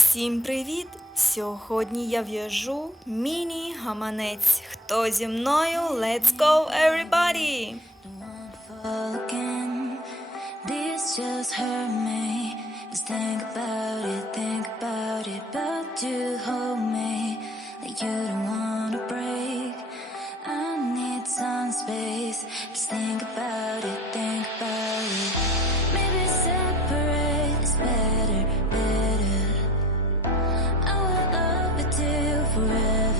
Всім привіт! Сьогодні я в'яжу міні-гаманець. Хто зі мною? Let's go, everybody! This just hurt me. Just think about it, but you hold me like you don't wanna break. I need some space. Just think about it, Maybe separate is better. I will love you till forever.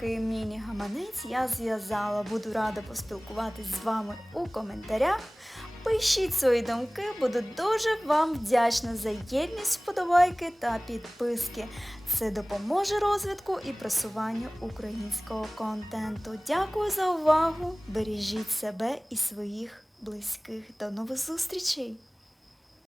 такий міні-гаманець я зв'язала. Буду рада поспілкуватись з вами у коментарях. Пишіть свої думки, буду дуже вам вдячна за єдність, вподобайки та підписки. Це допоможе розвитку і просуванню українського контенту. Дякую за увагу, бережіть себе і своїх близьких. До нових зустрічей!